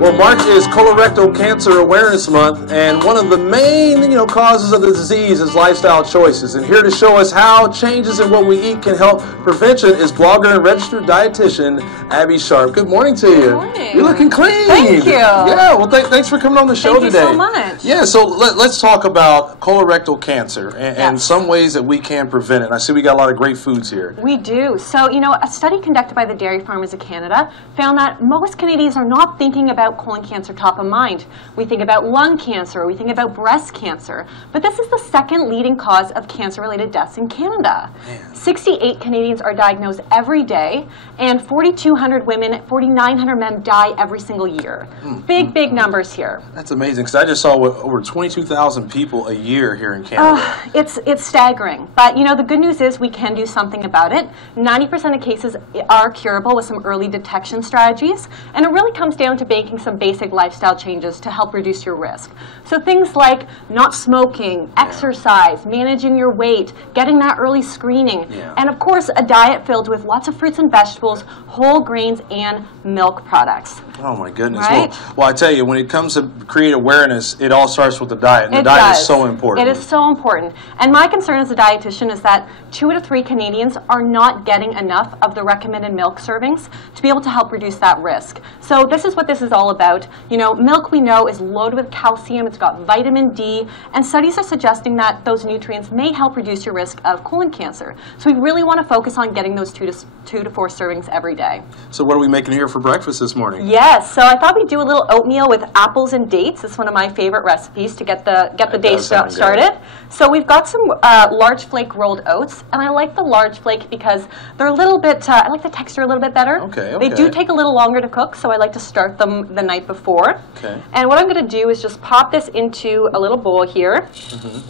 Well, March is Colorectal Cancer Awareness Month, and one of the main, causes of the disease is lifestyle choices. And here to show us how changes in what we eat can help prevention is blogger and registered dietitian Abbey Sharp. Good morning to you. Good morning. You're looking clean. Thank you. Yeah. Well, thanks for coming on the show today. Thank you so much. Yeah. So let's talk about colorectal cancer and some ways that we can prevent it. I see we got a lot of great foods here. We do. So, a study conducted by the Dairy Farmers of Canada found that most Canadians are not thinking about colon cancer top of mind. We think about lung cancer, we think about breast cancer, but this is the second leading cause of cancer-related deaths in Canada. Man. 68 Canadians are diagnosed every day, and 4,200 women, 4,900 men die every single year. Big numbers here. That's amazing, because I just saw over 22,000 people a year here in Canada. It's staggering, but the good news is we can do something about it. 90% of cases are curable with some early detection strategies, and it really comes down to making some basic lifestyle changes to help reduce your risk. So things like not smoking, exercise, managing your weight, getting that early screening, and of course a diet filled with lots of fruits and vegetables, whole grains, and milk products. Oh my goodness. Right? Well, I tell you, when it comes to create awareness, it all starts with the diet, and the diet is so important. It is so important. And my concern as a dietitian is that 2 out of 3 Canadians are not getting enough of the recommended milk servings to be able to help reduce that risk. So this is what this is all about. Milk, we know, is loaded with calcium, it's got vitamin D, and studies are suggesting that those nutrients may help reduce your risk of colon cancer. So we really want to focus on getting those 2 to 4 servings every day. So what are we making here for breakfast this morning? Yes, so I thought we'd do a little oatmeal with apples and dates. It's one of my favorite recipes to get the day started. So we've got some large flake rolled oats, and I like the large flake because they're a little bit, I like the texture a little bit better. Okay. They do take a little longer to cook, so I like to start them the night before. Okay. And what I'm going to do is just pop this into a little bowl here,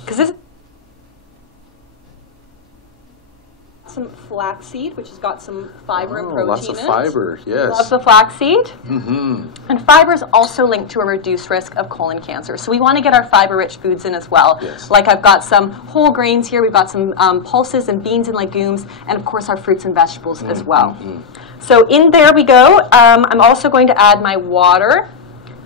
because this is some flax seed, which has got some fiber and protein lots of in it. fiber, yes. Love the flax seed. And fiber is also linked to a reduced risk of colon cancer. So we want to get our fiber-rich foods in as well. Yes. Like I've got some whole grains here. We've got some pulses and beans and legumes, and of course our fruits and vegetables as well. So in there we go. I'm also going to add my water.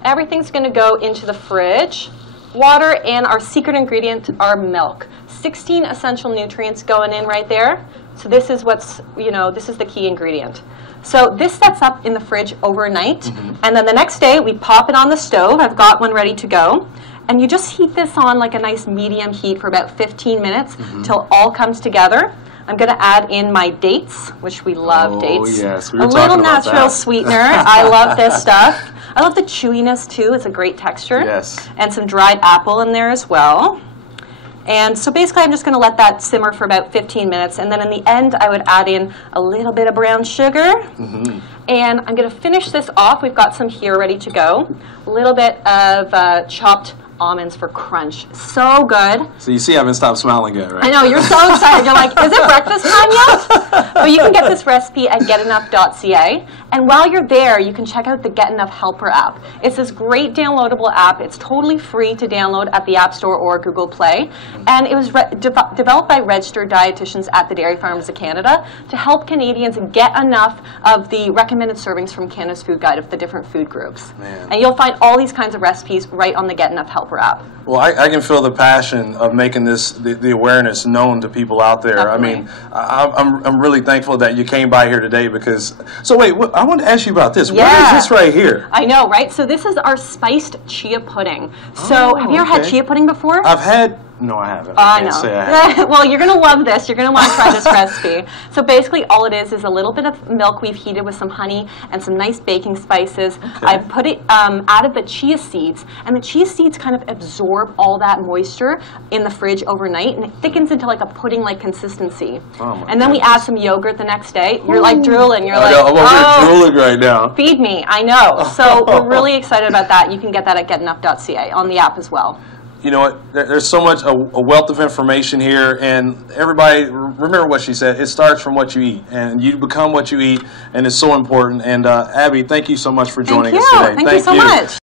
Everything's going to go into the fridge. Water, and our secret ingredient, our milk. 16 essential nutrients going in right there. So this is what's, this is the key ingredient. So this sets up in the fridge overnight, and then the next day we pop it on the stove. I've got one ready to go. And you just heat this on like a nice medium heat for about 15 minutes till all comes together. I'm going to add in my dates, which we love dates. Yes, we were talking about that. A little natural sweetener. I love this stuff. I love the chewiness too. It's a great texture. Yes. And some dried apple in there as well. And so basically I'm just going to let that simmer for about 15 minutes. And then in the end I would add in a little bit of brown sugar. And I'm going to finish this off. We've got some here ready to go. A little bit of chopped almonds for crunch. So good. So you see I haven't stopped smiling yet, right? I know, you're so excited. You're like, is it breakfast time yet? But you can get this recipe at getenough.ca. And while you're there, you can check out the Get Enough Helper app. It's this great downloadable app. It's totally free to download at the App Store or Google Play. And it was developed by registered dietitians at the Dairy Farmers of Canada to help Canadians get enough of the recommended servings from Canada's Food Guide of the different food groups. Man. And you'll find all these kinds of recipes right on the Get Enough Helper app. Well, I can feel the passion of making the awareness known to people out there. Definitely. I mean, I'm really thankful that you came by here today because. So wait, I want to ask you about this. Yeah. What is this right here? I know, right? So this is our spiced chia pudding. So have you ever had chia pudding before? I've had. No, I haven't. I can't know. say I haven't. Well, you're going to love this. You're going to want to try this recipe. So basically all it is a little bit of milk we've heated with some honey and some nice baking spices. Okay. I've put it, added the chia seeds, and the chia seeds kind of absorb all that moisture in the fridge overnight, and it thickens into like a pudding-like consistency. Oh and then we add some yogurt the next day. You're like drooling. You're like, I'm over here drooling right now. Feed me. I know. So we're really excited about that. You can get that at getenough.ca on the app as well. You know what? There's so much, a wealth of information here, and everybody, remember what she said, it starts from what you eat, and you become what you eat, and it's so important. And Abby, thank you so much for joining us today. Thank you so much.